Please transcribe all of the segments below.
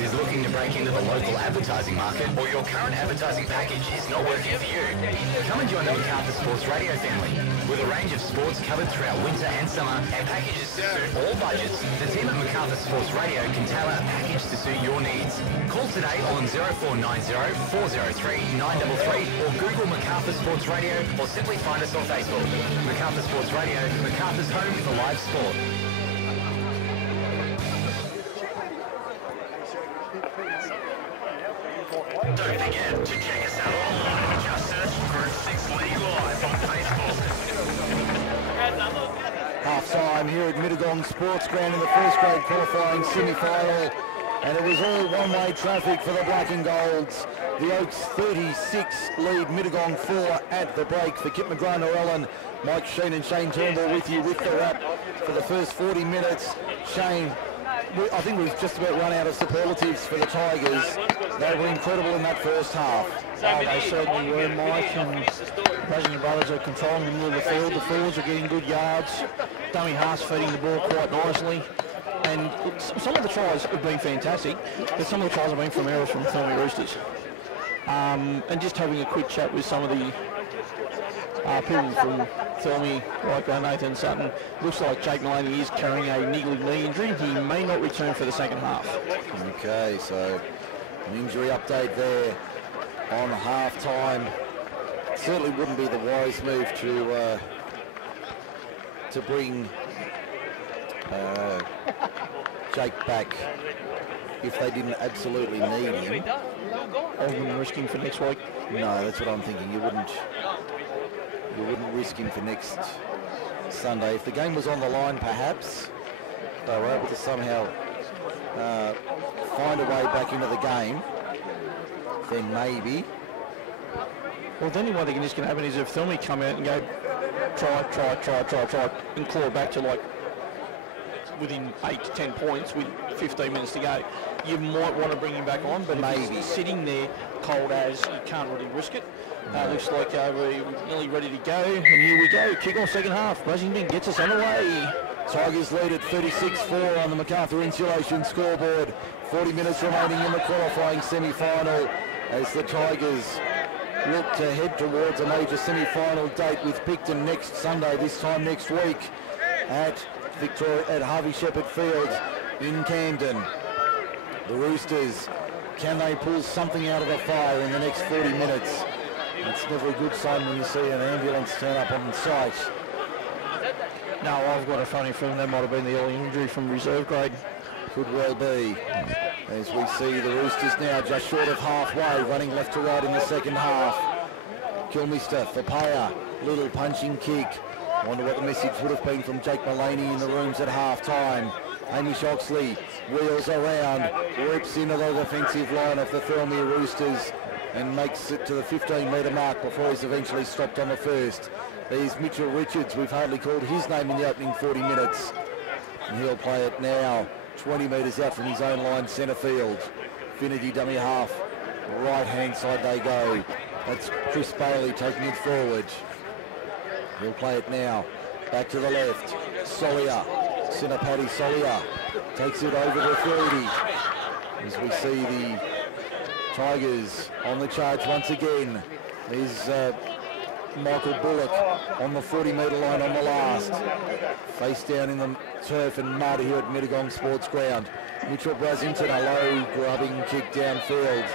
is looking to break into the local advertising market, or your current advertising package is not working for you? Come and join the Macarthur Sports Radio family. With a range of sports covered throughout winter and summer, and packages to suit all budgets, the team at Macarthur Sports Radio can tailor a package to suit your needs. Call today on 0490 403 933 or Google Macarthur Sports Radio, or simply find us on Facebook. Macarthur Sports Radio, Macarthur's home for live sport. Don't forget to check us out online. Just search Group 6 League Live on Facebook. Half-time here at Mittagong Sports Ground in the first grade qualifying semi-final. And it was all one-way traffic for the Black and Golds. The Oaks 36 lead Mittagong 4 at the break. For Kip McGrath-Norellan, Mike Shean and Shane Turnbull with you with the wrap for the first 40 minutes. Shane, I think we've just about run out of superlatives for the Tigers. They were incredible in that first half. Oh, they certainly were, Mike, and Brazilian brothers are controlling the middle of the field. The forwards are getting good yards. Dummy Haas feeding the ball quite nicely. And some of the tries have been fantastic, but some of the tries have been from errors from Thirlmere Roosters. And just having a quick chat with some of the people from Thirlmere, like Nathan Sutton. Looks like Jake Maloney is carrying a niggling knee injury. He may not return for the second half. Okay, so an injury update there on half-time. Certainly wouldn't be the wise move to bring Jake back if they didn't absolutely need him. Other than risking for next week? No, that's what I'm thinking. You wouldn't risk him for next Sunday. If the game was on the line, perhaps they were able to somehow find a way back into the game, then maybe. Well, the only way that can happen is if Thirlmere come out and go try, and claw back to like within 8 to 10 points with 15 minutes to go. You might want to bring him back on, but maybe if he's sitting there cold as, you can't really risk it. Looks like we're nearly ready to go, and here we go. Kick off second half. Brazington gets us underway. Tigers lead at 36-4 on the Macarthur Insulation scoreboard. 40 minutes remaining in the qualifying semi-final as the Tigers look to head towards a major semi-final date with Picton next Sunday, this time next week at Harvey Shepherd Field in Camden. The Roosters, can they pull something out of the fire in the next 40 minutes? It's never a good sign when you see an ambulance turn up on site. No, I've got a funny feeling that might have been the early injury from reserve grade. Could well be. As we see the Roosters now just short of halfway, running left to right in the second half. Kilmister for Paya, little punching kick. Wonder what the message would have been from Jake Maloney in the rooms at half-time. Hamish Oxley wheels around, rips into the defensive line of the Thirlmere Roosters and makes it to the 15-metre mark before he's eventually stopped on the first. There's Mitchell Richards. We've hardly called his name in the opening 40 minutes. And he'll play it now, 20 metres out from his own line, centre field. Finity dummy half, right-hand side they go. That's Chris Bailey taking it forward. He'll play it now, back to the left. Solia, centre Paddy Solia, takes it over the 30. As we see the Tigers on the charge once again. There's Michael Bullock on the 40-metre line on the last. Face down in the turf and mud here at Mittagong Sports Ground. Mitchell Brazington, a low grubbing kick downfield.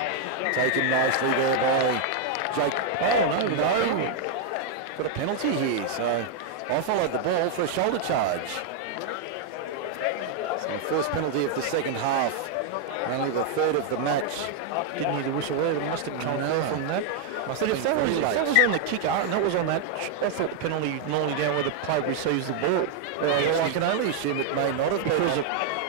Taken nicely there by Jake. Oh, no. Got a penalty here, so I followed the ball for a shoulder charge. So first penalty of the second half. Only the third of the match. Didn't hear the whistle there, but must have come from that. But if that was on the kicker and that was on that, I thought the penalty normally down where the player receives the ball. Well, I can only assume it may not have been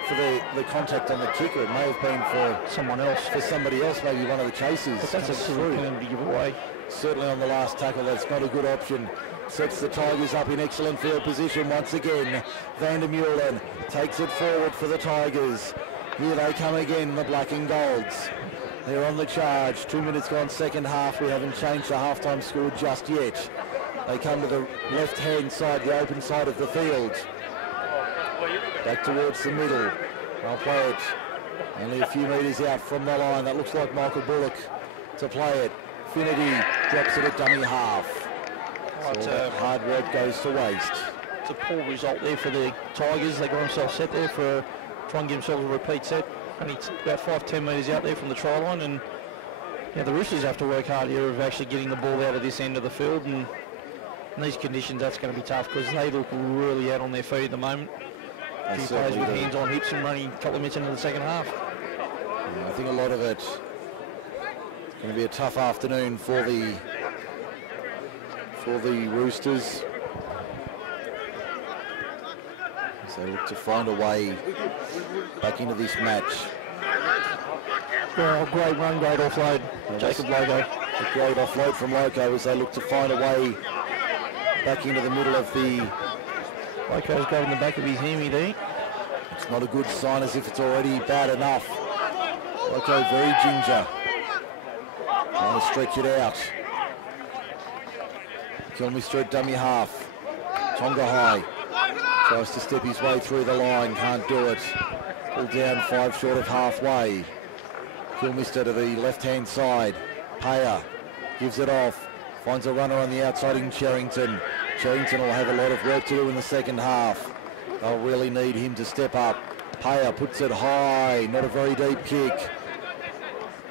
for the contact on the kicker. It may have been for someone else. For somebody else, maybe one of the chasers. But that's a silly penalty to give away. Certainly on the last tackle, that's not a good option. Sets the Tigers up in excellent field position once again. Van der Meulen takes it forward for the Tigers. Here they come again, the Black and Golds. They're on the charge. 2 minutes gone second half. We haven't changed the halftime score just yet. They come to the left-hand side, the open side of the field. Back towards the middle. I'll play it Only a few metres out from the line. That looks like Michael Bullock to play it. Finity drops it at dummy half. So that hard work goes to waste. It's a poor result there for the Tigers. They got themselves set there for try and give themselves a repeat set. Only about 5-10 metres out there from the try line, and the Roosters have to work hard here of actually getting the ball out of this end of the field, and in these conditions that's going to be tough because they look really out on their feet at the moment. A few players with hands on hips and running a couple of minutes into the second half. I think a lot of it is going to be a tough afternoon for the Roosters. So they look to find a way back into this match. Well, great run, great offload. Jacob Logo. A great offload from Loco as they look to find a way back into the middle of the... Loco's grabbing the back of his hammy there. It's not a good sign, as if it's already bad enough. Loco very ginger. Trying to stretch it out. Kilmister at dummy half. Tonga high. Tries to step his way through the line. Can't do it. Pulled down 5 short of halfway. Kilmister to the left-hand side. Payer gives it off. Finds a runner on the outside in Cherrington. Cherrington will have a lot of work to do in the second half. They'll really need him to step up. Payer puts it high. Not a very deep kick.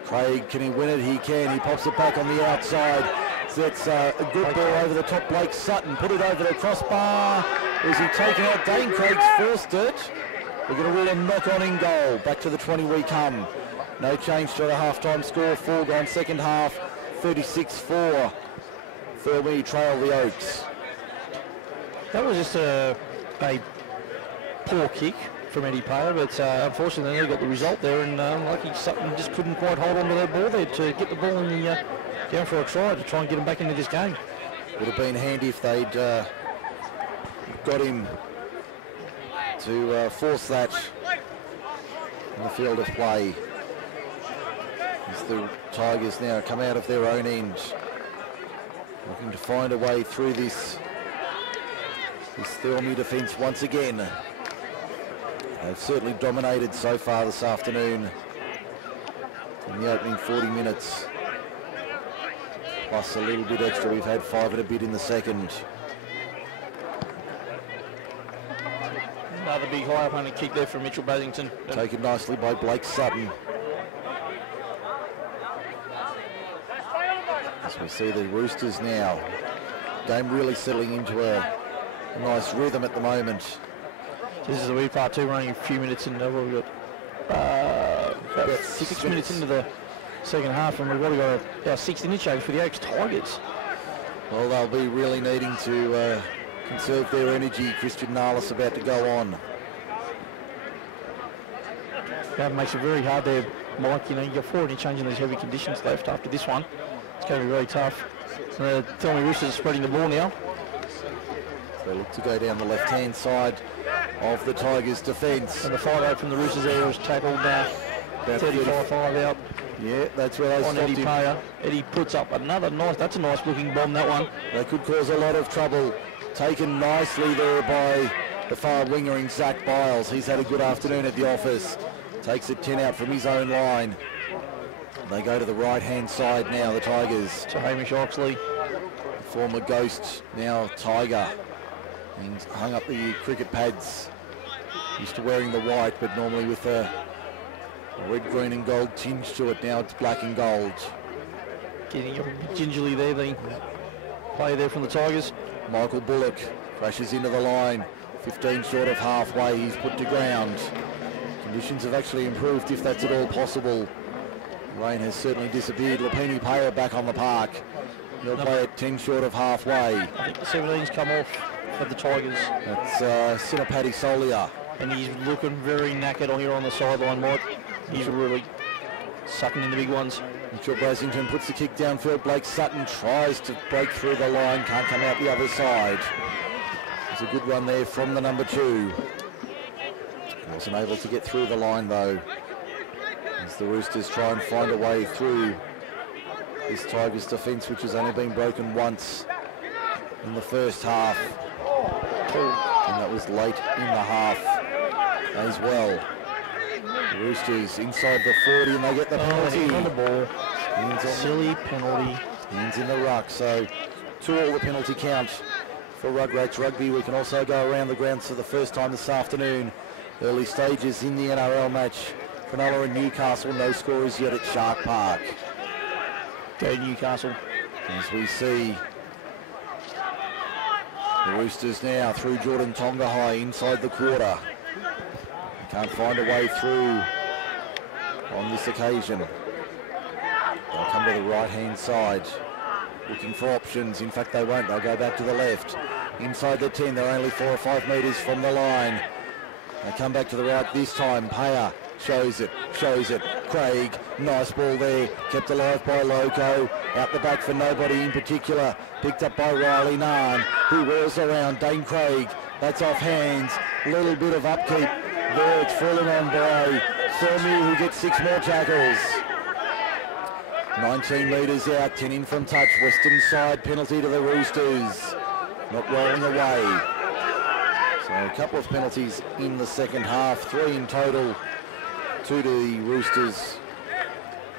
Craig, can he win it? He can. He pops it back on the outside. That's a good ball over the top. Blake Sutton put it over the crossbar. Is he taken out? Dane Craig's forced it. We're going to rule a knock-on in goal. Back to the 20 we come. No change to the half-time score. 4 gone second half. 36-4. Thirlmere trail the Oaks. That was just a poor kick from Eddie Payer, but unfortunately they got the result there, and lucky Sutton just couldn't quite hold on to that ball there to get the ball in the down for a try to try and get him back into this game. Would have been handy if they'd got him to force that in the field of play. As the Tigers now come out of their own end, looking to find a way through this Thirlmere defence once again. They've certainly dominated so far this afternoon in the opening 40 minutes. Plus a little bit extra. We've had 5 and a bit in the second. Another big high up-handed kick there from Mitchell Basington. Taken nicely by Blake Sutton. As we see the Roosters now. Game really settling into a nice rhythm at the moment. This is the weird part too, running a few minutes into we've got about 6 minutes into the second half, and we've already got about 6 interchange for the Oaks Tigers. Well, they'll be really needing to conserve their energy. Christian Nalis about to go on. That makes it very hard there, Mike. You've got 4 interchange in these heavy conditions left after this one. It's going to be very tough. So Thirlmere Roosters spreading the ball now. They look to go down the left-hand side of the Tigers' defence. And the 5-8 from the Roosters there was tackled about 35-5 out. Yeah, that's where they stopped Eddie him. Payer. Eddie puts up another nice, that's a nice looking bomb, that one. They could cause a lot of trouble. Taken nicely there by the far winger in Zach Biles. He's had a good afternoon at the office. Takes it 10 out from his own line. They go to the right-hand side now, the Tigers. To Hamish Oxley. Former Ghost, now Tiger. And hung up the cricket pads. Used to wearing the white, but normally with a red, green and gold tinge to it. Now it's black and gold. Getting up gingerly there, the player there from the Tigers. Michael Bullock crashes into the line. 15 short of halfway, he's put to ground. Conditions have actually improved, if that's at all possible. Rain has certainly disappeared. Lapini Payer back on the park. He'll play at 10 short of halfway. I think the 17's come off for the Tigers. That's Sinapati Solia. And he's looking very knackered on here on the sideline, Mike. He's really sucking in the big ones. Mitchell Brasington puts the kick downfield. Blake Sutton tries to break through the line. Can't come out the other side. There's a good run there from the number 2. Wasn't able to get through the line though. As the Roosters try and find a way through this Tigers defence, which has only been broken once in the first half. And that was late in the half as well. The Roosters inside the 40 and they get the penalty. On the ball. Silly penalty. Hands in the ruck, so 2 all the penalty count for Rugrats Rugby. We can also go around the grounds for the first time this afternoon. Early stages in the NRL match. Cronulla and Newcastle, no scorers yet at Shark Park. Go Newcastle. As we see the Roosters now through Jordan Tonga inside the quarter. Can't find a way through on this occasion. They'll come to the right-hand side, looking for options. In fact, they won't. They'll go back to the left. Inside the 10, they're only 4 or 5 metres from the line. They come back to the right this time. Payer shows it. Craig, nice ball there. Kept alive by Loco. Out the back for nobody in particular. Picked up by Riley Narn, who whirls around. Dane Craig, that's off hands. Little bit of upkeep. There it's fallen on by Thirlmere, who gets 6 more tackles. 19 metres out, 10 in from touch. Western side penalty to the Roosters. Not rolling away. So a couple of penalties in the second half. 3 in total. 2 to the Roosters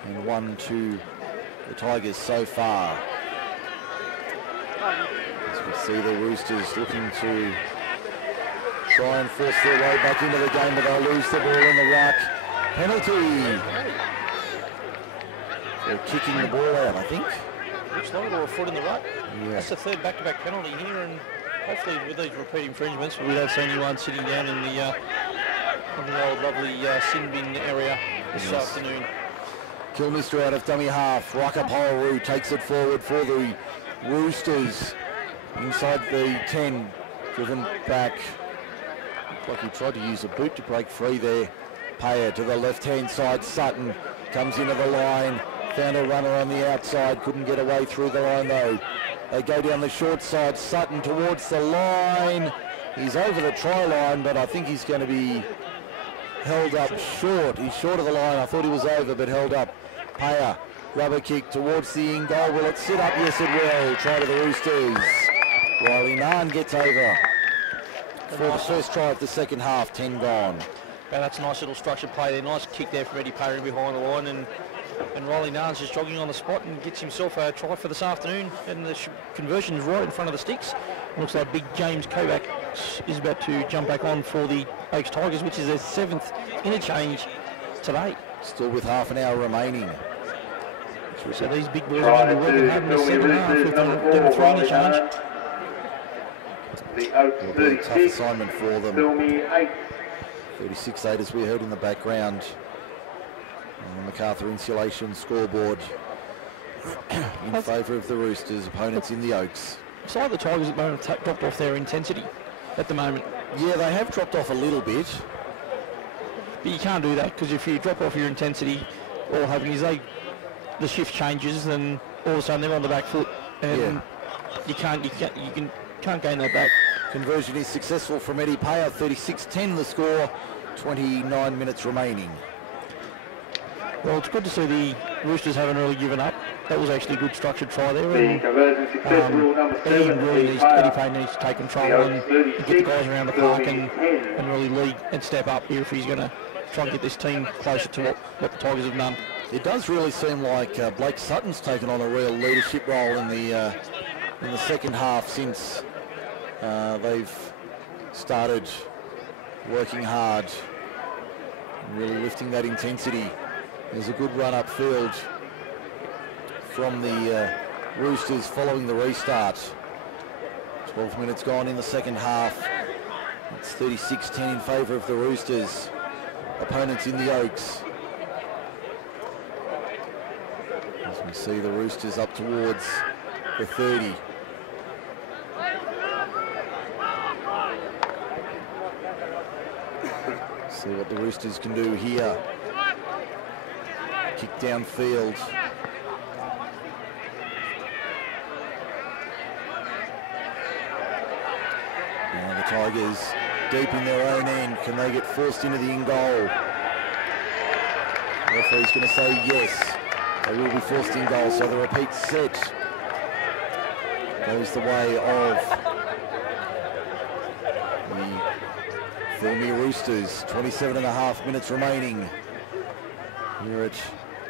and 1 to the Tigers so far. As we see the Roosters looking to try and force their way back into the game, but they'll lose the ball in the ruck. Penalty. They're kicking the ball out, I think. Looks like there a foot in the ruck. Yeah. That's the 3rd back-to-back penalty here, and hopefully with these repeat infringements, we don't see anyone sitting down in the old lovely sin bin area this afternoon. Kilmister out of dummy half. Rakapolu takes it forward for the Roosters. Inside the 10, driven back. Looked like he tried to use a boot to break free there. Payer to the left-hand side. Sutton comes into the line. Found a runner on the outside. Couldn't get away through the line though. They go down the short side. Sutton towards the line. He's over the try line, but I think he's going to be held up short. He's short of the line. I thought he was over, but held up. Payer, rubber kick towards the in goal. Will it sit up? Yes, it will. Try to the Roosters. Riley Narn gets over for the first try of the second half. 10 gone. Yeah, that's a nice little structured play there. Nice kick there from Eddie Payer behind the line, and Riley Narn's just jogging on the spot and gets himself a try for this afternoon, and the conversion's right in front of the sticks. Looks like big James Kovac is about to jump back on for the Oaks Tigers, which is their 7th interchange today. Still with half an hour remaining. So these big boys are going to be working hard in the second half with them 3 interchange. It'll be a tough assignment for them. 36-8 as we heard in the background. On the MacArthur Insulation scoreboard in favour of the Roosters. Opponents in the Oaks. It's like the Tigers at the moment have dropped off their intensity at the moment. Yeah, they have dropped off a little bit. But you can't do that, because if you drop off your intensity, all happening is the shift changes, and all of a sudden they're on the back foot, and you can't gain that back. Conversion is successful from Eddie Payer. 36-10 the score. 29 minutes remaining. Well, it's good to see the Roosters haven't really given up. That was actually a good structured try there. And, Eddie Payer needs to take control and get the guys around the park and really lead and step up here if he's going to try and get this team closer to what the Tigers have done. It does really seem like Blake Sutton's taken on a real leadership role in the second half since they've started working hard, really lifting that intensity. There's a good run upfield from the Roosters following the restart. 12 minutes gone in the second half. It's 36-10 in favour of the Roosters. Opponents in the Oaks. As we see the Roosters up towards the 30. See what the Roosters can do here. Kick downfield. Now the Tigers deep in their own end. Can they get forced into the in goal? The referee's going to say yes. They will be forced in goal. So the repeat set goes the way of the Thirlmere Roosters, 27.5 minutes remaining here at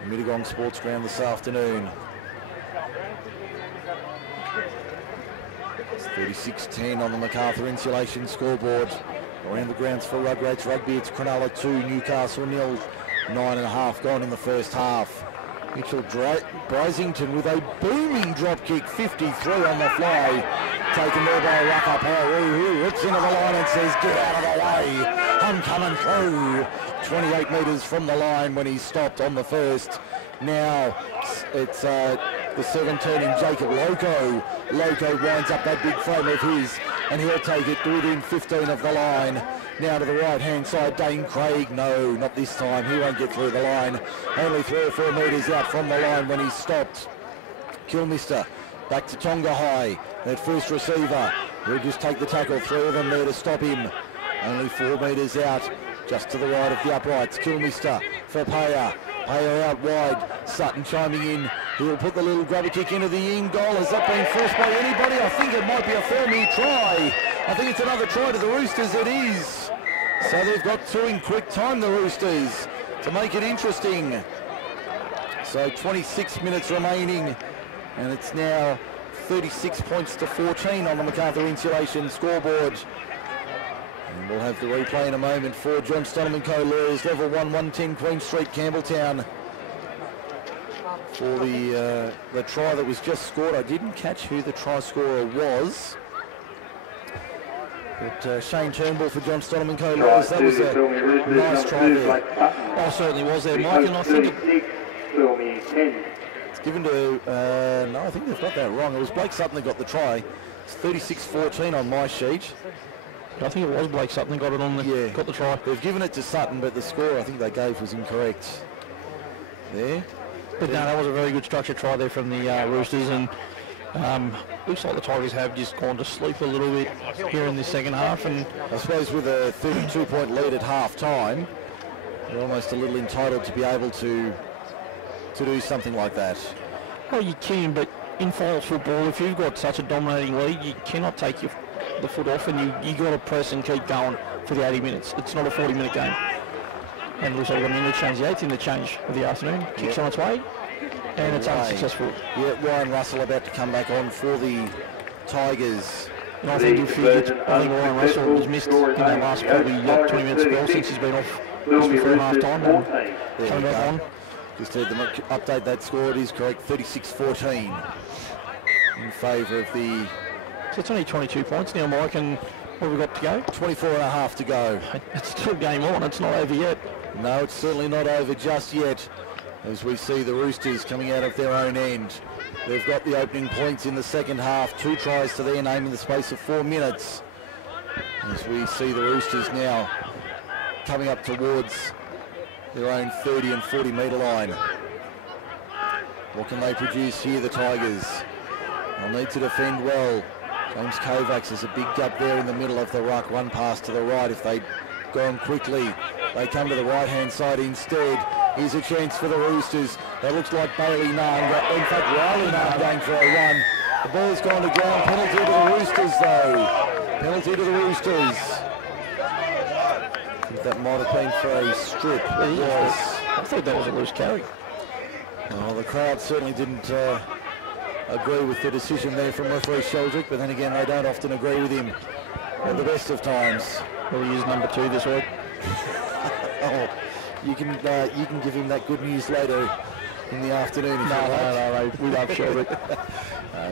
Mittagong Sports Ground this afternoon. It's 36-10 on the MacArthur Insulation scoreboard. Around the grounds for Rugrats Rugby, it's Cronulla 2, Newcastle 0. 9.5 gone in the first half. Mitchell Brisington with a booming drop kick, 53 on the fly. Taken there by Rucker, who rips into the line and says, get out of the way, I'm coming through. 28 metres from the line when he stopped on the first. Now it's the 17 Jacob Loco. Loco winds up that big frame of his and he'll take it to within 15 of the line. Now to the right-hand side, Dane Craig. No, not this time. He won't get through the line. Only 3 or 4 metres out from the line when he stopped. Kilmister back to Tonga High. That first receiver. He'll just take the tackle. 3 of them there to stop him. Only 4 metres out, just to the right of the uprights. Kilmister for Paya. Paya out wide. Sutton chiming in. He'll put the little grubber kick into the in goal. Has that been forced by anybody? I think it might be a Thirlmere try. I think it's another try to the Roosters. It is. So they've got 2 in quick time, the Roosters, to make it interesting. So 26 minutes remaining, and it's now 36 points to 14 on the MacArthur Insulation scoreboard. And we'll have the replay in a moment for John Stonham & Co. Lawyers, level 1, 110 Queen Street, Campbelltown. For the try that was just scored. I didn't catch who the try scorer was. But Shane Turnbull for John Stonham & Co. Lawyers, that was a nice try there. Oh, certainly was there, Mike, and I think it's given to, no, I think they've got that wrong. It was Blake Sutton that got the try. It's 36-14 on my sheet. I think it was Blake Sutton got it on the, got the try. They've given it to Sutton, but the score I think they gave was incorrect there. But no, that was a very good structured try there from the Roosters, and looks like the Tigers have just gone to sleep a little bit here in the second half. And I suppose with a 32-point lead at half-time, they're almost a little entitled to be able to do something like that. Well, you can, but in finals football, if you've got such a dominating lead, you cannot take the foot off, and you got to press and keep going for the 80 minutes. It's not a 40-minute game. And looks like we've got an interchange, the 8th interchange of the afternoon. Kicks on its way, and it's unsuccessful. Yeah, Ryan Russell about to come back on for the Tigers. And I think Ryan Russell has missed in that last probably 20-minute spell since he's been off just before half-time, and coming back on. Just heard them update that score. It is correct, 36-14 in favour of the... So it's only 22 points now, Mike, and what have we got to go? 24.5 to go. It's still game on, it's not over yet. No, it's certainly not over just yet, as we see the Roosters coming out of their own end. They've got the opening points in the second half, 2 tries to their name in the space of 4 minutes. As we see the Roosters now coming up towards their own 30 and 40 metre line. What can they produce here, the Tigers? They'll need to defend well. James Kovacs is a big gap there in the middle of the ruck. One pass to the right if they go on quickly. They come to the right-hand side instead. Here's a chance for the Roosters. That looks like Bailey Nunn. In fact, Riley Nunn going for a run. The ball's gone to ground. Penalty to the Roosters, though. Penalty to the Roosters. I think that might have been for a strip. It was. I thought that was a loose carry. Oh, the crowd certainly didn't agree with the decision there from referee Sheldrick, but then again, they don't often agree with him at the best of times. Well, he is number 2 this week. Oh, you can give him that good news later in the afternoon. No, we love Sheldrick.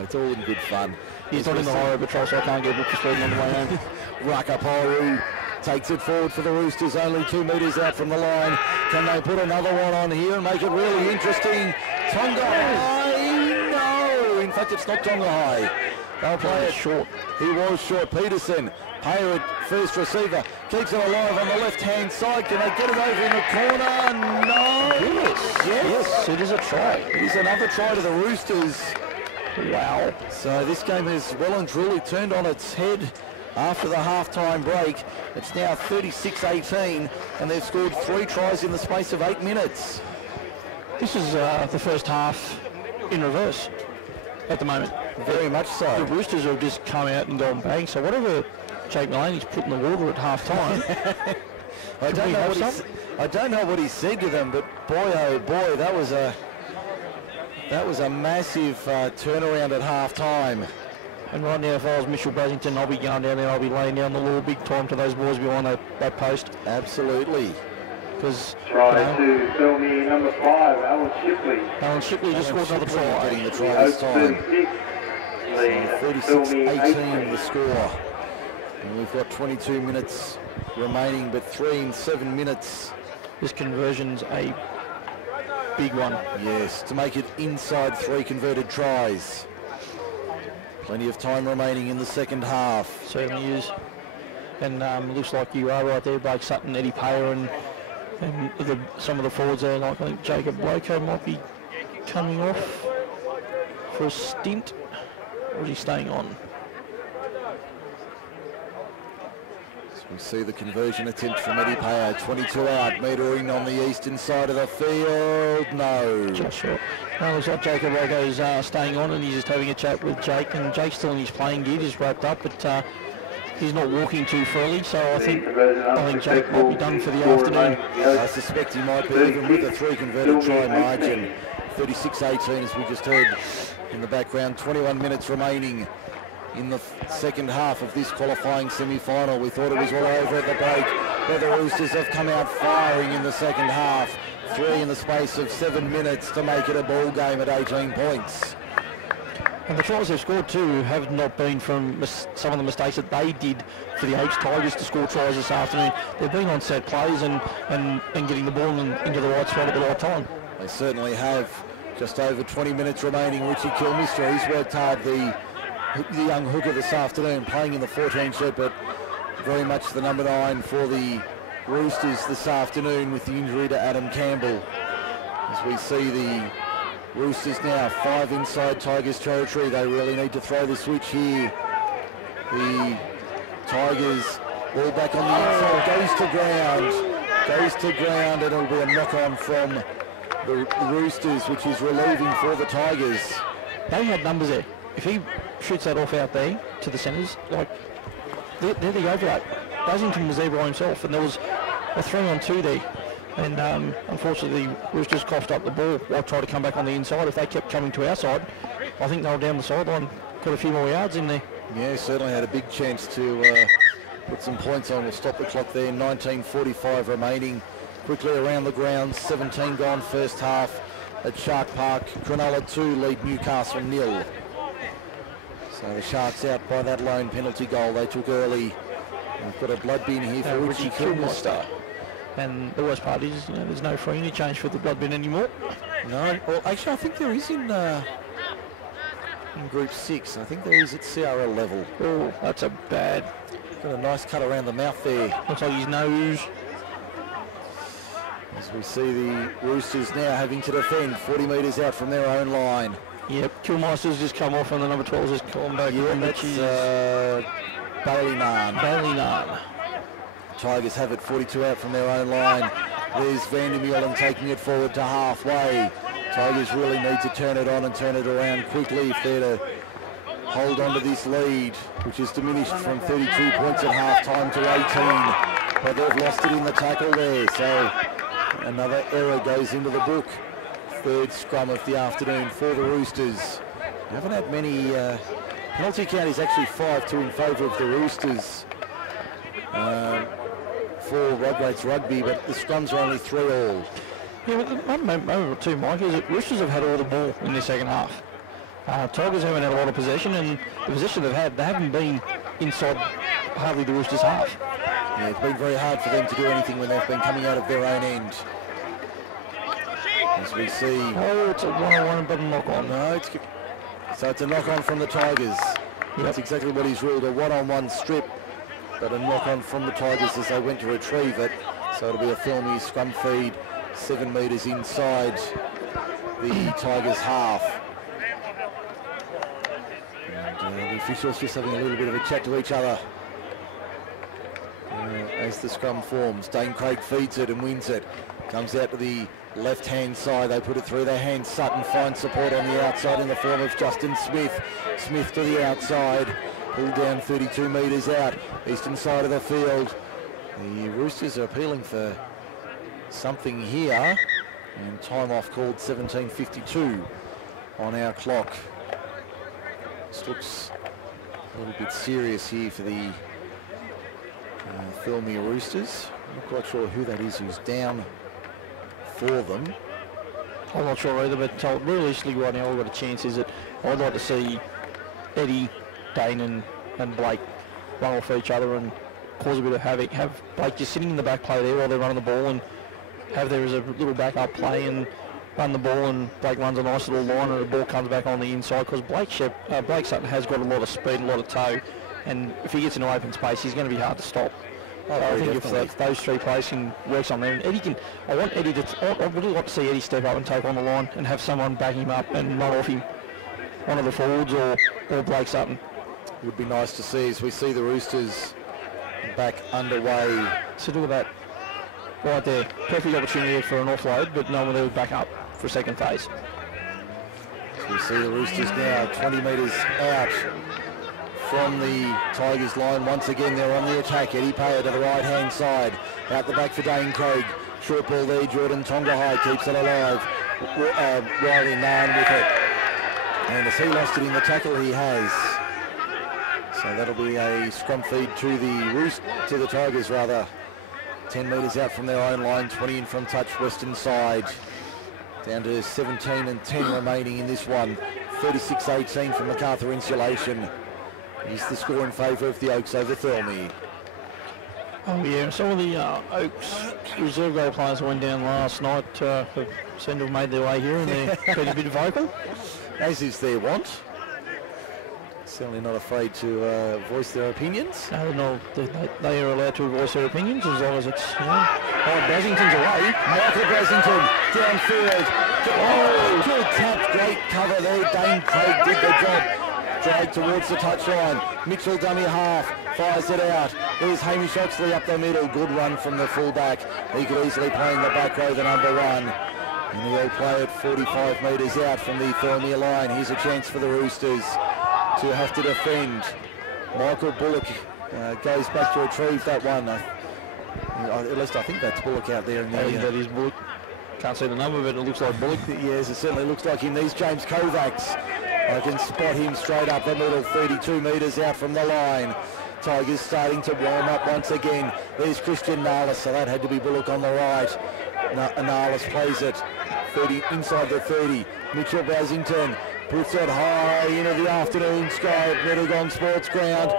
It's all in good fun. He's not in the higher patrol, so I can't get booked for speeding on the way home. Rakaporu takes it forward for the Roosters, only 2 metres out from the line. Can they put another one on here and make it really interesting? Tonga High, no! In fact, it's not Tonga High. They'll play it short. He was short. Peterson, Hayward, first receiver, keeps it alive on the left-hand side. Can they get it over in the corner? No! Yes, it is a try. It is another try to the Roosters. Wow. So this game has well and truly turned on its head after the half-time break. It's now 36-18, and they've scored 3 tries in the space of 8 minutes. This is the first half in reverse at the moment. Very much so. The Roosters have just come out and gone bang, so whatever Jake Mulaney's put in the water at half time. I don't know what he said to them, but boy, oh boy, that was a massive turnaround at half time. And right now, if I was Mitchell Basington, I'll be going down there, I'll be laying down the law big time to those boys behind that post. Absolutely. Because try to Thirlmere number 5, Alan Shipley. Alan Shipley just scored another try. Getting the try this time. 36-18 the score. And we've got 22 minutes remaining, but 3 in 7 minutes. This conversion's a big one. Yes, to make it inside 3 converted tries. Plenty of time remaining in the second half. Certainly is. And looks like you are right there, Blake Sutton, Eddie Payer, and some of the forwards there, like I think Jacob Loco might be coming off for a stint. Or is he staying on? We see the conversion attempt from Eddie Payer, 22 out, metering on the eastern side of the field. No. Just short. No, looks like Jacob Loco's staying on, and he's just having a chat with Jake, and Jake's still in his playing gear, just wrapped up, but he's not walking too freely, so I think Jake might be done for the afternoon. I suspect he might be, even with a 3 converted try margin. 36-18 as we just heard in the background. 21 minutes remaining in the second half of this qualifying semi-final. We thought it was all over at the break, but the Roosters have come out firing in the second half. 3 in the space of 7 minutes to make it a ball game at 18 points. And the tries they've scored too have not been from some of the mistakes that they did for the H Tigers to score tries this afternoon. They've been on set plays and getting the ball into the right spot at the right time. They certainly have. Just over 20 minutes remaining. Richie Kilmister, he's worked hard, the young hooker this afternoon, playing in the 14 shirt, but very much the number 9 for the Roosters this afternoon with the injury to Adam Campbell. As we see the Roosters now 5 inside Tigers territory. They really need to throw the switch here. The Tigers ball back on the inside, goes to ground, and it'll be a knock-on from the Roosters, which is relieving for the Tigers. They had numbers there. If he shoots that off out there to the centres, like, they're the overlap. Basington was there by himself, and there was a 3-on-2 there. And unfortunately, the Roosters coughed up the ball while trying to come back on the inside. If they kept coming to our side, I think they were down the sideline, got a few more yards in there. Yeah, certainly had a big chance to put some points on. We'll stop the clock there. 19:45 remaining. Quickly around the ground, 17 gone first half at Shark Park. Cronulla 2 lead Newcastle 0. So the Sharks out by that lone penalty goal they took early. We've got a blood bin here for Richie Kilmister. And the worst part is, there's no free interchange for the blood bin anymore. No, well, actually, I think there is in Group 6. I think there is at CRL level. Oh, that's a bad. Got a nice cut around the mouth there. Looks like his nose. As we see the Roosters now having to defend 40 metres out from their own line. Yep, Kilmeister's just come off and the number 12's just come back. Yeah, that's Bailey Narn. Tigers have it 42 out from their own line. There's Vandermeulen taking it forward to halfway. Tigers really need to turn it on and turn it around quickly if they're to hold on to this lead, which is diminished from 32 points at half-time to 18. But they've lost it in the tackle there, so another error goes into the book. Third scrum of the afternoon for the Roosters. We haven't had many, penalty count is actually 5-2 in favour of the Roosters for Rod Rates Rugby, but the scrums are only 3-all. Yeah, but the moment too, Mike, is that Roosters have had all the ball in the second half. Tigers haven't had a lot of possession, and the possession they've had, they haven't been inside hardly the Roosters' half. Yeah, it's been very hard for them to do anything when they've been coming out of their own end. As we see... Oh, it's a 1-on-1 but a knock-on. No, so it's a knock-on from the Tigers. Yep. That's exactly what he's ruled, a 1-on-1 strip, but a knock-on from the Tigers as they went to retrieve it. So it'll be a Thirlmere scrum feed, 7 metres inside the Tigers' half. And the officials just having a little bit of a chat to each other as the scrum forms. Dane Craig feeds it and wins it. Comes out to the left-hand side. They put it through their hand. Sutton finds support on the outside in the form of Justin Smith. Smith to the outside. pulled down 32 metres out, eastern side of the field. The Roosters are appealing for something here, and time off called 17:52 on our clock. This looks a little bit serious here for the Thirlmere Roosters. I'm not quite sure who that is who's down for them. I'm not sure either, but realistically right now, all we've got a chance is that I'd like to see Eddie, Dane and Blake run off each other and cause a bit of havoc. Have Blake just sitting in the back play there while they're running the ball, and have there as a little backup play and run the ball, and Blake runs a nice little line and the ball comes back on the inside, because Blake Sutton has got a lot of speed, a lot of toe, and if he gets into open space, he's going to be hard to stop. I think if those three players can work something, and Eddie can. I would really like to see Eddie step up and take on the line and have someone back him up and run off him, one of the forwards or Blake Sutton. Would be nice to see as we see the Roosters back underway. So look at that right there, perfect opportunity for an offload, but no one there would back up for a second phase. So we see the Roosters now 20 metres out from the Tigers line. Once again they're on the attack. Eddie Payer to the right hand side, out the back for Dane Craig. Short ball there, Jordan Tonga keeps it alive. Riley Naan with it, and as he lost it in the tackle, he has. So that'll be a scrum feed to the Tigers rather. 10 metres out from their own line, 20 in from touch, western side. Down to 17 and 10 remaining in this one. 36-18 from MacArthur Insulation. Is the score in favour of the Oaks over Thirlmere. Oh yeah, some of the Oaks reserve grade players went down last night seem to have made their way here, and they're pretty bit vocal. As is their want. Certainly not afraid to voice their opinions. No, they are allowed to voice their opinions as long as it's, Brasington's away. Michael Brasington downfield. Oh, good tap, great cover there. Dane Craig did the job. Drag towards the touchline. Mitchell dummy half, fires it out. There's Hamish Oxley up the middle. Good run from the fullback. He could easily play in the back row, the number one. And he'll play it 45 metres out from the Thirlmere line. Here's a chance for the Roosters to have to defend. Michael Bullock goes back to retrieve that one. At least I think that's Bullock out there. I think that is Bullock. Can't see the number, but it looks like Bullock. Yes, it certainly looks like him. These James Kovacs. I can spot him straight up the middle, 32 metres out from the line. Tigers starting to warm up once again. There's Christian Nalis, so that had to be Bullock on the right. Nalis plays it 30 inside the 30. Mitchell Brasington puts it high into the afternoon sky at Middlegon Sports Ground.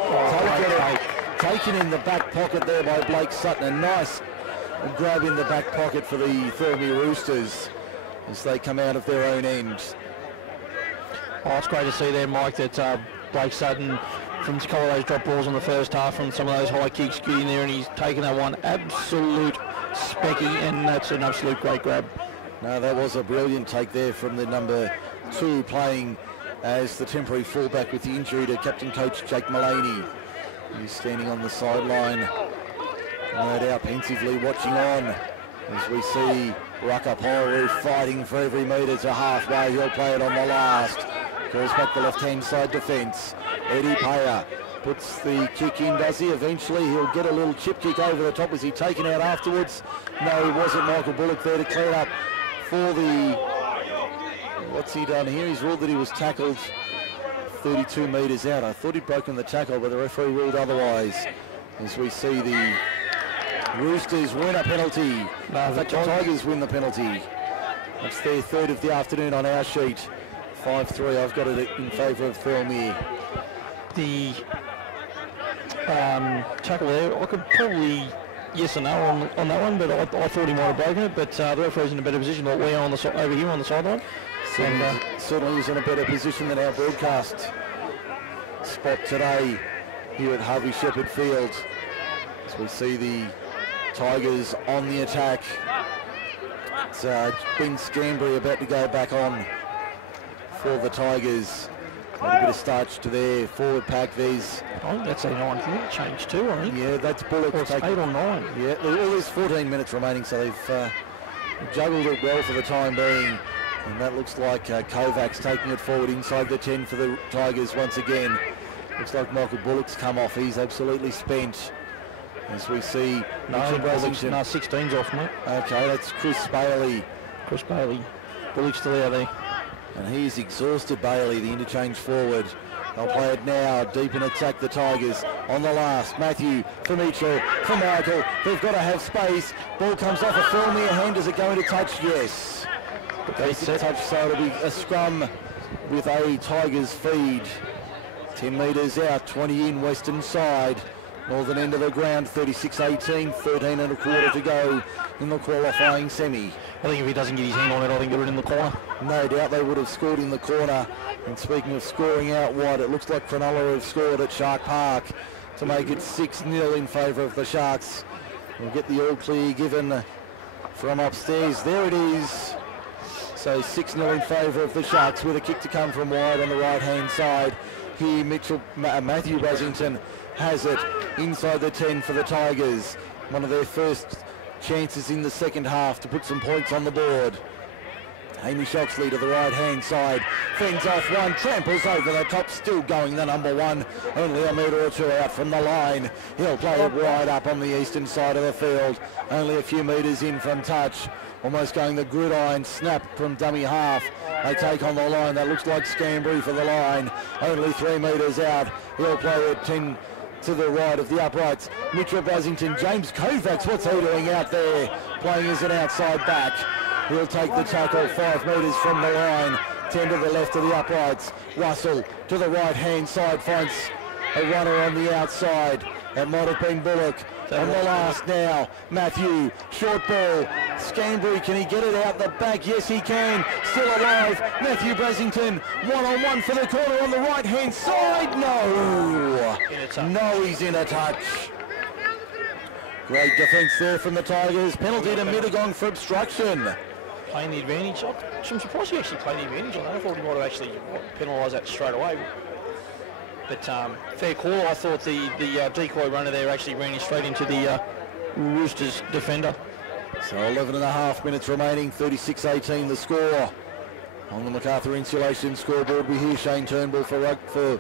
Taken in the back pocket there by Blake Sutton. A nice grab in the back pocket for the Thirlmere Roosters as they come out of their own end. Oh, it's great to see there, Mike, that Blake Sutton, from a couple of those drop balls in the first half, from some of those high kicks, get in there, and he's taken that one absolute specky, and that's an absolute great grab. No, that was a brilliant take there from the number 2, playing as the temporary fullback with the injury to captain coach Jake Mullaney. He's standing on the sideline, no doubt pensively watching on as we see Ruckaporu fighting for every metre to halfway. He'll play it on the last. Goes back the left-hand side defence. Eddie Payer puts the kick in, does he? Eventually he'll get a little chip kick over the top. Is he taken out afterwards? No, it wasn't. Michael Bullock there to clear up for the... What's he done here? He's ruled that he was tackled 32 metres out. I thought he'd broken the tackle, but the referee ruled otherwise. As we see the Roosters win a penalty. No, the Tigers win the penalty. That's their third of the afternoon on our sheet. 5-3, I've got it in favour of Thirlmere. The tackle there, I could probably yes and no on that one, but I thought he might have broken it, but the referee's in a better position like we are over here on the sideline. Certainly was in a better position than our broadcast spot today here at Harvey Shepherd Field. As we see the Tigers on the attack. It's Ben Scambry about to go back on for the Tigers. Got a bit of starch to their forward pack. There's... I think that's a 9 change too, I think. Yeah, that's Bullock. Or it's 8 or 9. Yeah, well, there's 14 minutes remaining, so they've juggled it well for the time being. And that looks like Kovacs taking it forward inside the 10 for the Tigers once again. Looks like Michael Bullock's come off. He's absolutely spent. As we see Mitchell Brasington. No, 16's off, mate. Okay, that's Chris Bailey. Chris Bailey. Bullock's still out there. And he's exhausted Bailey, the interchange forward. They'll play it now, deep in attack, the Tigers. On the last, Matthew for Mitchell, for Michael. They've got to have space. Ball comes off a Thirlmere hand. Is it going to touch? Yes. Basic touch, so it'll be a scrum with a Tigers feed. 10 metres out, 20 in, western side. Northern end of the ground, 36-18, 13 and a quarter to go in the qualifying semi. I think if he doesn't get his hand on it, I think they're in the corner. No doubt they would have scored in the corner. And speaking of scoring out wide, it looks like Cronulla have scored at Shark Park to make it 6-0 in favour of the Sharks. We'll get the all clear given from upstairs. There it is. So 6-0 in favour of the Sharks with a kick to come from wide on the right-hand side. Here Matthew Brasington has it inside the 10 for the Tigers. One of their first chances in the second half to put some points on the board. Hamish Oxley to the right-hand side. Fends off one, tramples over the top, still going the number one. Only a metre or two out from the line. He'll play it right up on the eastern side of the field. Only a few metres in from touch. Almost going the gridiron snap from dummy half. They take on the line. That looks like Scambry for the line. Only 3 metres out. He'll play it 10 to the right of the uprights. Mitchell Brasington, James Kovacs, what's he doing out there? Playing as an outside back. He'll take the tackle 5 metres from the line. 10 to the left of the uprights. Russell to the right-hand side finds a runner on the outside. That might have been Bullock. On the last now, Matthew, short ball. Scambry, can he get it out the back? Yes, he can. Still alive. Matthew Brasington, one-on-one for the corner on the right-hand side. No. No, he's in a touch. Great defence there from the Tigers. Penalty to Mittagong for obstruction. Playing the advantage. I'm surprised he actually played the advantage. I thought he might have actually penalised that straight away. But fair call. I thought the decoy runner there actually ran him straight into the Roosters defender. So 11.5 minutes remaining, 36-18 the score. On the MacArthur Insulation scoreboard, we hear Shane Turnbull for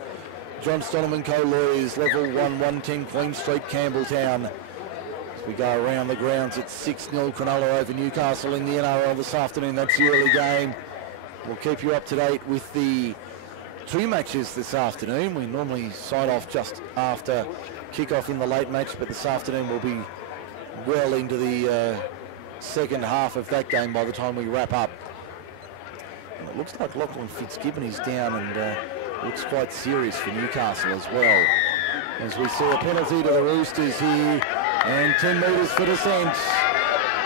John Stoneman Co-Lawyers, level 1, 110 Queen Street, Campbelltown. As we go around the grounds, it's 6-0 Cronulla over Newcastle in the NRL this afternoon. That's the early game. We'll keep you up to date with the 2 matches this afternoon. We normally sign off just after kick-off in the late match, but this afternoon we'll be well into the second half of that game by the time we wrap up. And it looks like Lachlan Fitzgibbon is down and looks quite serious for Newcastle as well. As we see a penalty to the Roosters here, and 10 metres for dissent.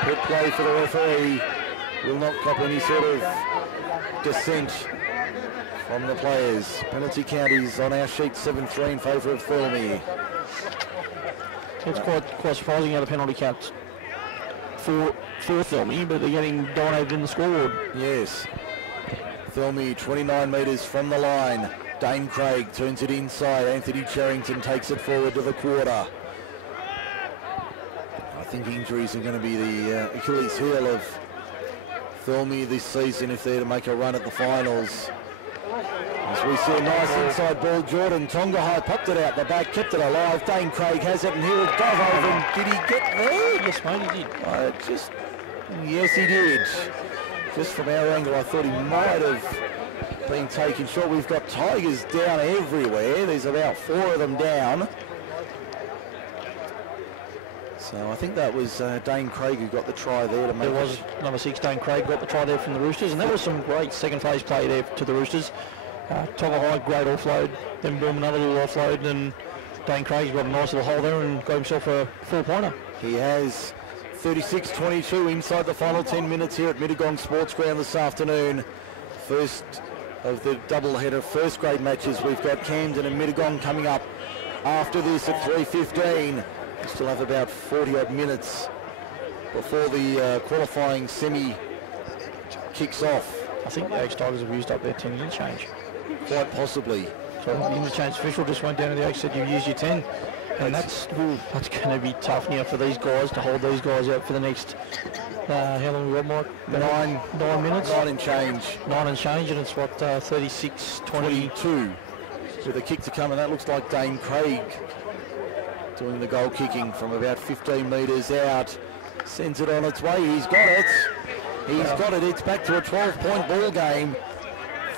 Put play for the referee. Will not cop any sort of dissent from the players. Penalty count is on our sheet 7-3 in favour of Thirlmere. It's quite surprising how the penalty count for Thirlmere, but they're getting dominated in the scoreboard. Yes. Thirlmere 29 metres from the line. Dane Craig turns it inside. Anthony Cherrington takes it forward to the quarter. I think injuries are going to be the Achilles heel of Thirlmere this season if they're to make a run at the finals. As we see a nice inside ball, Jordan Tonga popped it out the back, kept it alive. Dane Craig has it and he'll dive over. And did he get there? Yes, mate, he did. Yes, he did. Just from our angle, I thought he might have been taken short. We've got Tigers down everywhere. There's about 4 of them down. So I think that was Dane Craig who got the try there to make it. Was number 6, Dane Craig, got the try there from the Roosters, and that was some great second phase play there to the Roosters. Tonga great offload, then boom, another little offload, and Dane Craig's got a nice little hole there and got himself a 4-pointer. He has 36-22 inside the final 10 minutes here at Mittagong Sports Ground this afternoon. First of the double-header first grade matches. We've got Camden and Mittagong coming up after this at 3:15. We still have about 40-odd minutes before the qualifying semi kicks off. I think the Oaks Tigers have used up their 10 interchange. Quite possibly. So the interchange official just went down to the Oaks, said you've used your 10. And that's going to be tough now for these guys to hold these guys out for the next, how long we got, Mike? 9 minutes? 9 and change. 9 and change, and it's what, 36-22. with a kick to come, and that looks like Dane Craig doing the goal kicking from about 15 metres out. Sends it on its way. He's got it. He's got it. It's back to a 12-point ball game.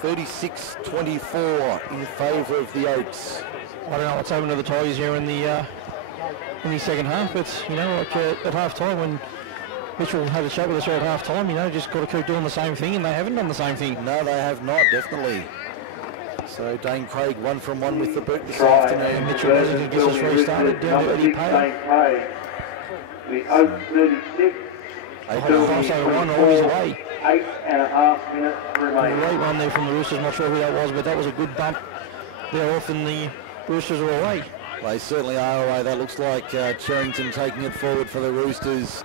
36-24 in favour of the Oaks. I don't know what's happened to the Tigers here in the second half, but you know, like at half time when Mitchell had a chat with us at half time, you know, just got to keep doing the same thing, and they haven't done the same thing. No, they have not, definitely. So Dane Craig 1 from 1 with the boot this afternoon. Mitchell Washington gets us restarted down to Eddie Pay. The Oaks 36. One always away. 8.5 minutes remaining. Great run there from the Roosters. Not sure who that was, but that was a good bump. They're off and the Roosters are away. They certainly are away. That looks like Cherrington taking it forward for the Roosters.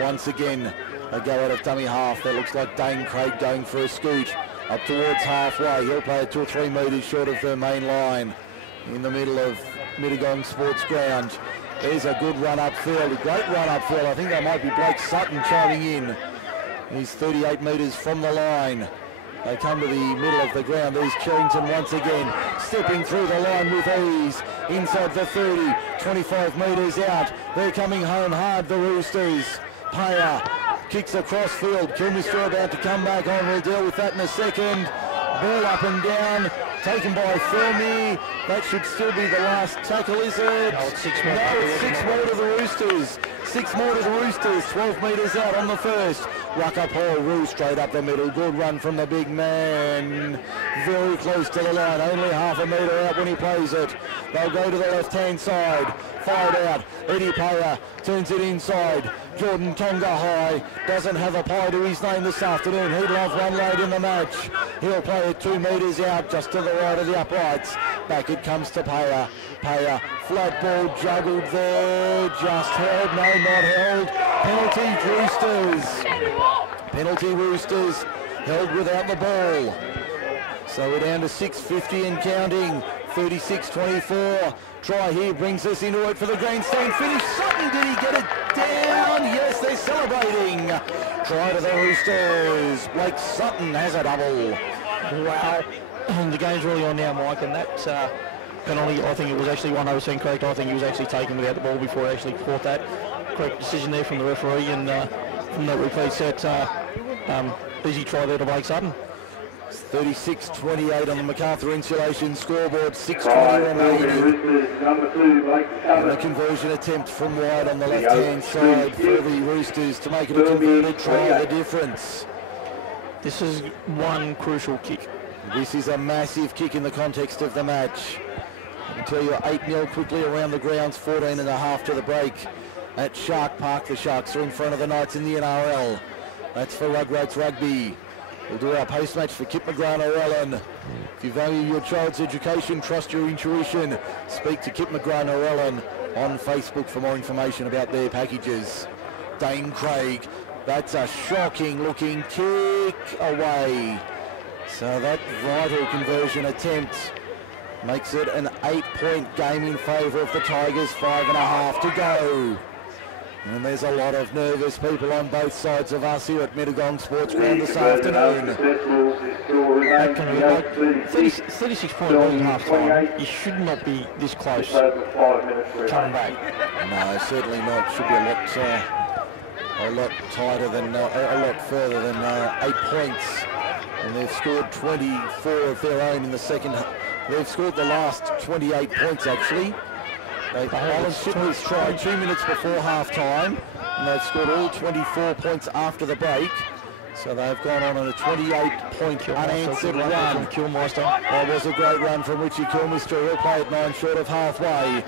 Once again, they go out of dummy half. That looks like Dane Craig going for a scoot up towards halfway. He'll play it 2 or 3 metres short of the main line in the middle of Mittagong Sports Ground. There's a good run upfield, a great run upfield. I think that might be Blake Sutton chiming in. He's 38 metres from the line. They come to the middle of the ground. There's Cherrington once again, stepping through the line with ease. Inside the 30, 25 metres out. They're coming home hard, the Roosters. Payer kicks across field. Kilmister about to come back on. We'll deal with that in a second. Ball up and down, taken by Thirlmere. That should still be the last tackle, is it? No, it's 6 more. No, it's 6 more to the Roosters. 6 more to the Roosters. 12 metres out on the first. Ruck up Hall, Roo straight up the middle. Good run from the big man. Very close to the line. Only half a metre out when he plays it. They'll go to the left-hand side. Fired out. Eddie Payer turns it inside. Jordan Tonga high. Doesn't have a pie to his name this afternoon. He'd love one late in the match. He'll play it 2 metres out just to the right of the uprights. Back it comes to Payer. Payer, flat ball juggled there. Just held. No, not held. Penalty Roosters. Penalty Roosters. Held without the ball. So we're down to 6:50 and counting. 36-24. Try here brings us into it for the grandstand finish. Sutton, did he get it down? Yes, they're celebrating. Try to the Roosters. Blake Sutton has a double. Wow. The game's really on now, Mike, and that penalty, I think it was actually 100% correct. I think he was actually taken without the ball before he actually caught that. Correct decision there from the referee, and from that replay set, easy try there to Blake Sutton. 36-28 on the MacArthur Insulation scoreboard, 6:20 remaining. And the conversion attempt from wide on the left-hand side for the Roosters to make it a converted try, the difference. This is one crucial kick. This is a massive kick in the context of the match. I can tell you 8-0 quickly around the grounds, 14.5 to the break at Shark Park. The Sharks are in front of the Knights in the NRL. That's for Rugrats Rugby. We'll do our post-match for Kip McGrath-Orellin. If you value your child's education, trust your intuition. Speak to Kip McGrath-Orellin on Facebook for more information about their packages. Dane Craig, that's a shocking-looking kick away. So that vital conversion attempt makes it an 8-point game in favour of the Tigers, 5.5 to go. And there's a lot of nervous people on both sides of us here at Mittagong Sports Ground this afternoon. That can be like 36 point lead half time. You should not be this close coming back. No, certainly not. Should be a lot tighter than, a lot further than 8 points. And they've scored 24 of their own in the second half. They've scored the last 28 points actually. Alan Shipley's tried 2 minutes before half-time, and they've scored all 24 points after the break. So they've gone on a 28-point unanswered run. That was a great run from Richie Kilmister. He'll play at 9 short of halfway.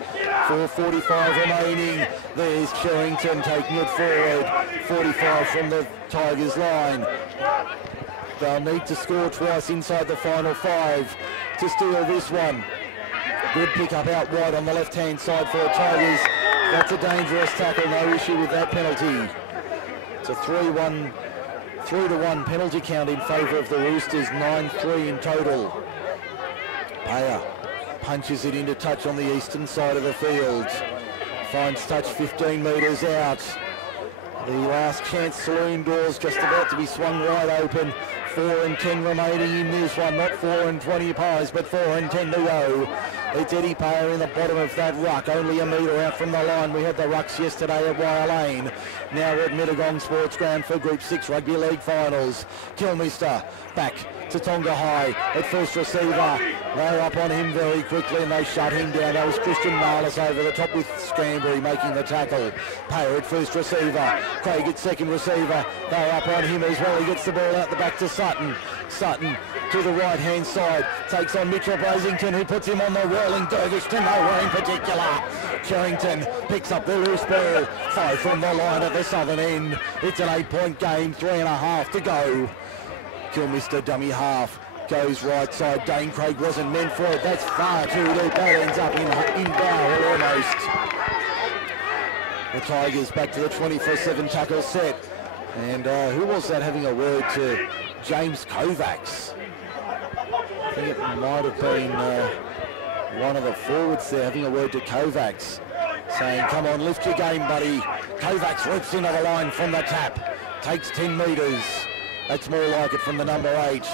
4:45 remaining. There's Cherrington taking it forward. 45 from the Tigers line. They'll need to score twice inside the final 5 to steal this one. Good pick up out wide on the left-hand side for the Tigers. That's a dangerous tackle, no issue with that penalty. It's a 3-1 penalty count in favour of the Roosters, 9-3 in total. Payer punches it into touch on the eastern side of the field. Finds touch 15 metres out. The last chance saloon doors just about to be swung wide open. 4 and 10 remaining in this one, not 4 and 20 pies, but 4 and 10 to go. It's Eddie Payer in the bottom of that ruck, only a metre out from the line. We had the rucks yesterday at Wire Lane. Now we're at Mittagong Sports Ground for Group 6 Rugby League Finals. Kilmister back to Tonga High at first receiver. They're up on him very quickly and they shut him down. That was Christian Marlis over the top with Scambry making the tackle. Payer at first receiver. Craig at second receiver. They're up on him as well. He gets the ball out the back to Sutton. Sutton to the right hand side. Takes on Mitchell Brasington who puts him on the whirling dervish to nowhere in particular. Sherrington picks up the loose ball. 5 from the line at the southern end. It's an 8-point game. 3.5 to go. Kilmister dummy half goes right side. Dane Craig wasn't meant for it. That's far too deep. That ends up in Bowell almost. The Tigers back to the 24/7 tackle set. And who was that having a word to James Kovacs? I think it might have been one of the forwards there having a word to Kovacs, saying, come on, lift your game, buddy. Kovacs rips into the line from the tap. Takes 10 metres. That's more like it from the number 8.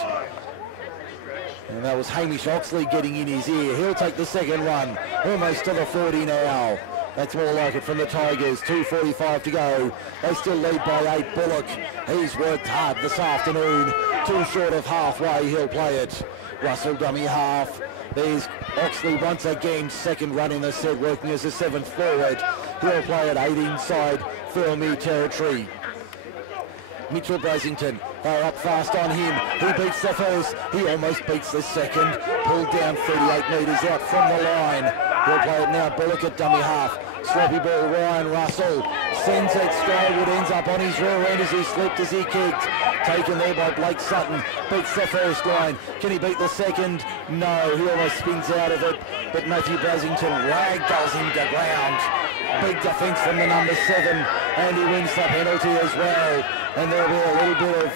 And that was Hamish Oxley getting in his ear. He'll take the second run, almost to the 40 now. That's more like it from the Tigers. 2:45 to go. They still lead by 8. Bullock, he's worked hard this afternoon. 2 short of halfway, he'll play it. Russell dummy half. There's Oxley once again, second run in the set, working as a 7th forward. He'll play at 8 inside Thirlmere territory. Mitchell Brasington, they're up fast on him. He beats the first, he almost beats the second. Pulled down 38 metres out from the line. He'll play it now, Bullock at dummy half. Sloppy ball, Ryan Russell sends it skyward, ends up on his rear end as he slipped, as he kicked. Taken there by Blake Sutton, beats the first line. Can he beat the second? No, he almost spins out of it, but Matthew Brasington ragdolls him to ground. Big defence from the number 7, and he wins the penalty as well. And there'll be a little bit of,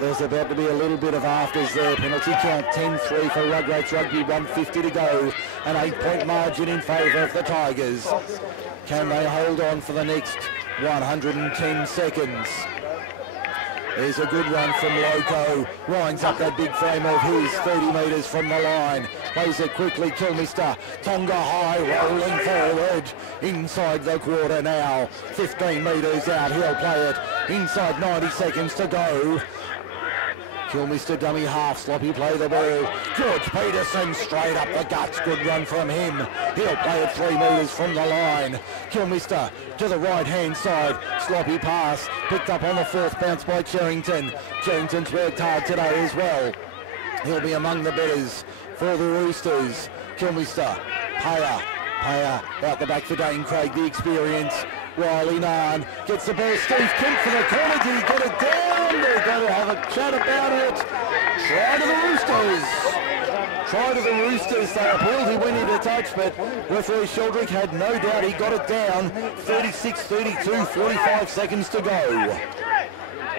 there's about to be a little bit of afters there. Penalty count 10-3 for Rugrats Rugby, 1:50 to go. An 8-point margin in favour of the Tigers. Can they hold on for the next 110 seconds? There's a good run from Loco. Winds up that big frame of his, 30 metres from the line. Plays it quickly, Kilmister. Tonga High rolling forward. Inside the quarter now. 15 metres out, he'll play it. Inside 90 seconds to go. Kilmister dummy half, sloppy play the ball. George Peterson straight up the guts, good run from him. He'll play it 3 metres from the line. Kilmister to the right hand side, sloppy pass, picked up on the 4th bounce by Sherrington. Sherrington's worked hard today as well. He'll be among the betters for the Roosters. Kilmister, Payer out the back for Dane Craig, the experience. Riley Narn gets the ball. Steve Kemp for the corner. Did he get it down? They're going to have a chat about it. Try to the Roosters. Try to the Roosters. They appealed. He went into touch, but referee Sheldrick had no doubt he got it down. 36-32, 45 seconds to go.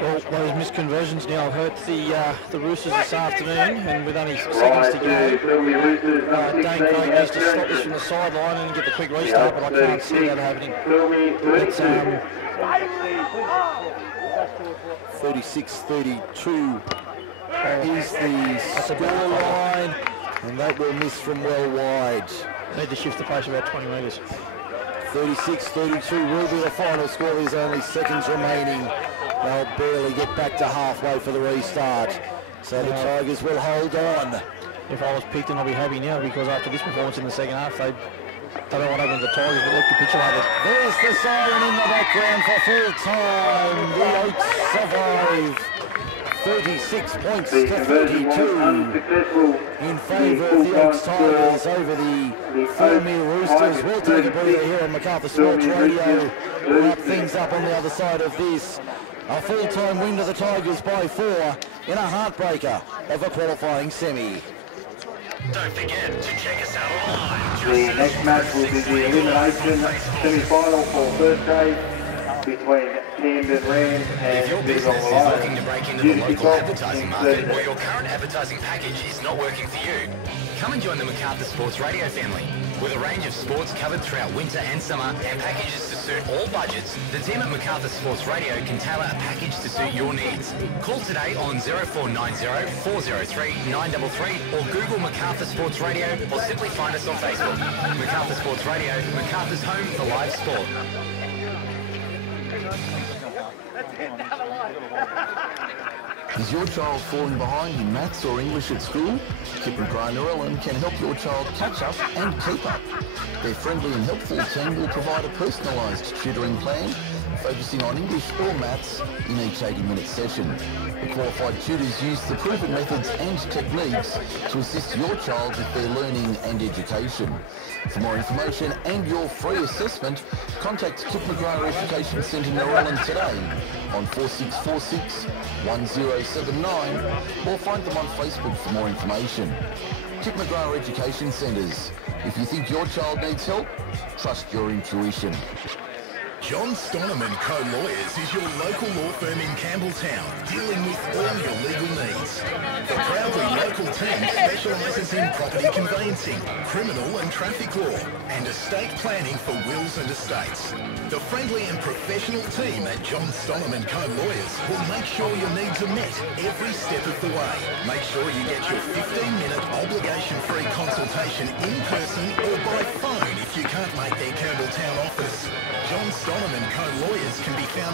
Well, those misconversions now hurt the Roosters this afternoon, and with only seconds to go, Dane Craig needs to stop this from the sideline and get the quick restart, but I can't see that happening. It's 36-32 is the score line, and that will miss from well wide. Need to shift the pace about 20 metres. 36-32 will be the final score. There's only seconds remaining. They'll barely get back to halfway for the restart. So the Tigers will hold on. If I was Picton, I'll be happy now, because after this performance in the second half, they don't know what happened to the Tigers, but look, capitulated. There's the siren in the background for full time. The Oaks survive. 36 points to 32 in favour of the Oaks Tigers over the Thirlmere Roosters. We'll take a breather here on Macarthur Sports Radio. We'll wrap things up on the other side of this. A full-time win to the Tigers by 4 in a heartbreaker of a qualifying semi. Don't forget to check us out live. The next match will be the elimination semi-final for Thursday between Camden Rams If your and business is Lions. looking to break into the local advertising market, or your current advertising package is not working for you, come and join the MacArthur Sports Radio family. With a range of sports covered throughout winter and summer and packages to suit all budgets, the team at MacArthur Sports Radio can tailor a package to suit your needs. Call today on 0490 403 933 or Google MacArthur Sports Radio or simply find us on Facebook. MacArthur Sports Radio, MacArthur's home for live sport. Is your child falling behind in maths or English at school? Kip and Brian Llewellyn can help your child catch up and keep up. Their friendly and helpful team will provide a personalised tutoring plan focusing on English or maths in each 80-minute session. The qualified tutors use the proven methods and techniques to assist your child with their learning and education. For more information and your free assessment, contact Kip McGrath Education Centre Narellan today on 4646 1079 or find them on Facebook for more information. Kip McGrath Education Centres. If you think your child needs help, trust your intuition. John Stonham & Co Lawyers is your local law firm in Campbelltown, dealing with all your legal needs. The proudly local team specialises in property conveyancing, criminal and traffic law, and estate planning for wills and estates. The friendly and professional team at John Stonham & Co Lawyers will make sure your needs are met every step of the way. Make sure you get your 15-minute obligation-free consultation in person or by phone if you can't make their Campbelltown office. John Stonham & Co Lawyers can be found